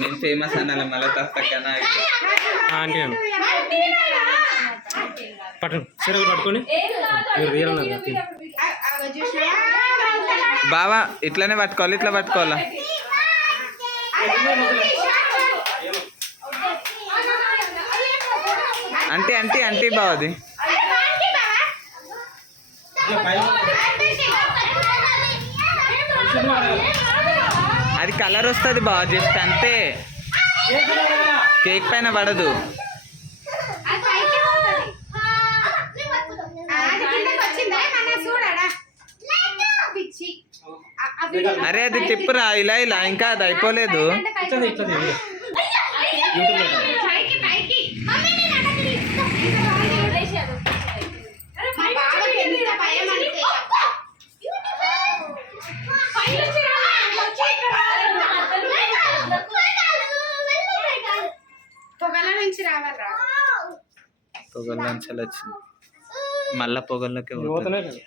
నేను ఫేమస్ అనాలి మళ్ళీ తస్తకనా ఆంటీ అండి పట్టండి సిరలు పట్టుకొని. బావా ఇట్లానే పట్టుకోవాలి ఇట్లా పట్టుకోవాలా? అంటే అంటే అంటే బావది. అది కలర్ వస్తుంది బావ జస్ట్ అంతే. కేక్ పైన పడదు. పిచ్చి అరే అది తిప్పురా ఇలా ఇలా ఇంకా అది అయిపోలేదు. పొగల్లో నుంచి వచ్చింది మళ్ళా పొగల్లోకి ఇది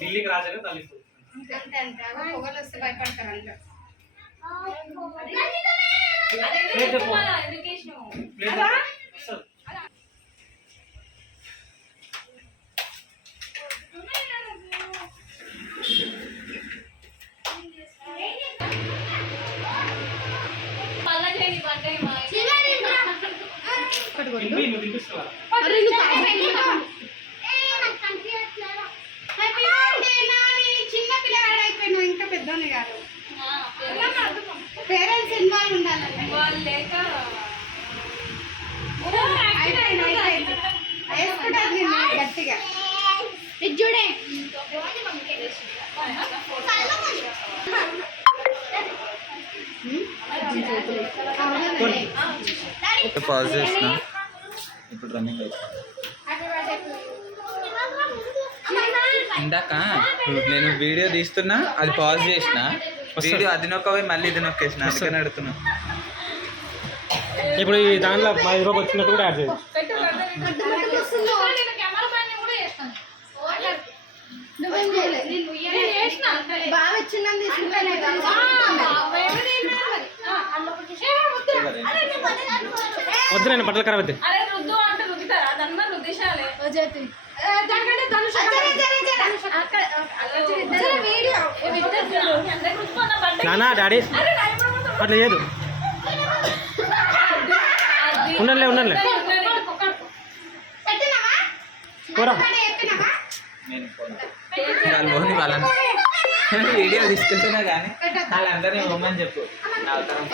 ఢిల్లీకి రాజాగా తల్లి అంతే అంతే అవి పొగలు వస్తే భయపడతారు అందరూ ప్లేట్ నువ్వు తినిపిస్తావా? చిన్న పిల్లగాడు అయిపోయినావు ఇంకా పెద్దోని కాదు పేరెంట్స్ ఇన్వాల్వ్ ఉండాలండి అయిపోయింది అయిపోయింది వేసుకుంటారు నిన్ను గట్టిగా ఇది చూడే పాజ్ చేసిన ఇప్పుడు రన్నింగ్ అవుతుంది ఇందాక నేను వీడియో తీస్తున్నా అది పాజ్ చేసిన. వీడియో అది నొక్కవే మళ్ళీ ఇది నొక్కేసిన అందుకని అడుగుతున్నా. ఇప్పుడు ఈ దాంట్లో మా ఇరవై వచ్చినట్టు కూడా యాడ్ తీసుకుంటానే వద్దు నేను బట్టలు ఖరాబ్ అవుతాయి. నానా డాడీ. అట్లా చేయదు. ఉండలే ఉండలే. పోరా. నేను వాళ్ళని వీడియో తీసుకుంటున్నా కానీ వాళ్ళందరినీ ఇవ్వమని చెప్పు. నా అవతారం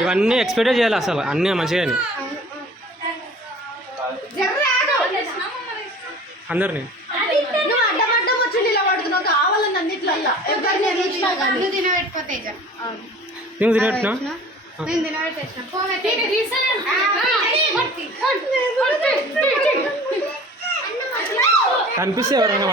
ఇవన్నీ ఎక్స్పెక్ట్ చేయాలి అసలు అన్నీ మంచిగా. అందరినీ. నువ్వు కనిపిస్తే ఎవరైనా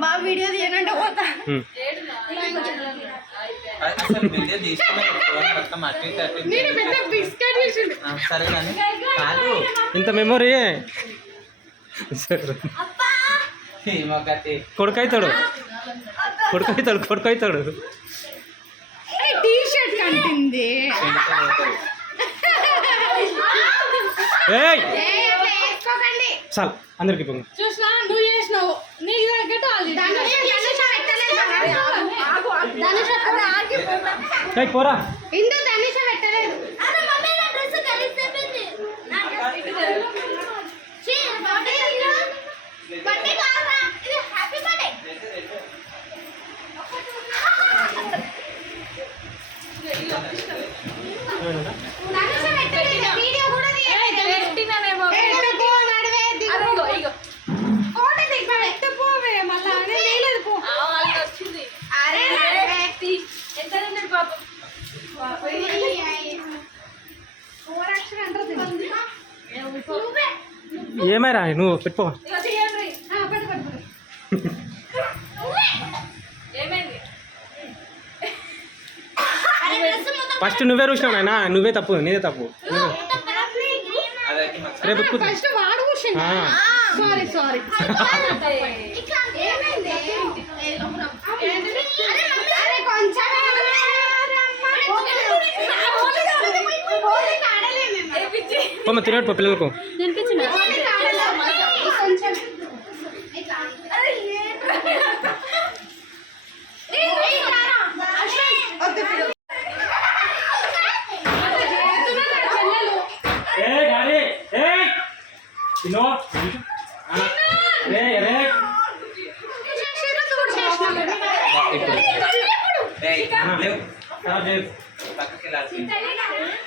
మా వీడియో తీయనంటే పోతా సరే కానీ ఇంత మెమొరీ కొడుకైతాడు కొడుకైతాడు కొడుకైతాడు టీ చాలు అందరికి పొంగు చూసినా போறா இந்த పెట్టుకోరా నువ్వు పెట్టుకో ఫస్ట్ నువ్వే చూసినావు నాయన? నువ్వే తప్పు నీదే తప్పు. రేపు సారీ సారీ పొమ్మ తినట్టు పిల్లలకు.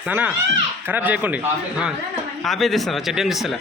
నానా ఖరాబ్ చేయకండి. ఆపే ఇస్తున్నారా చెడ్డేం తీస్తలే.